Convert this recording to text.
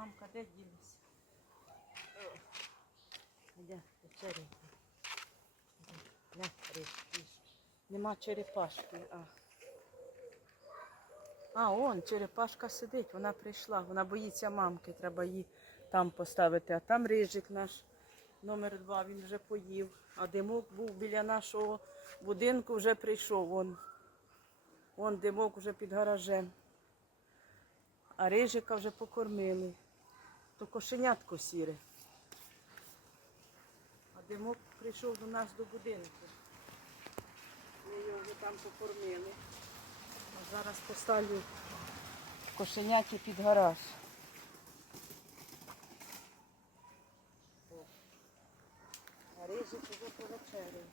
Мамка, де ділася? Де вечеря? Не. Нема черепашки, а. А, он, черепашка сидить, вона прийшла, вона боїться мамки, треба її там поставити. А там рижик наш номер два, він вже поїв. А димок був біля нашого будинку, вже прийшов. Вон, вон димок вже під гаражем. А рижика вже покормили. То кошенятко сіре. А димок прийшов до нас до будинку. Ми його вже там покормили. А зараз поставлю кошеняки під гараж. О. А рижик уже повечеряв.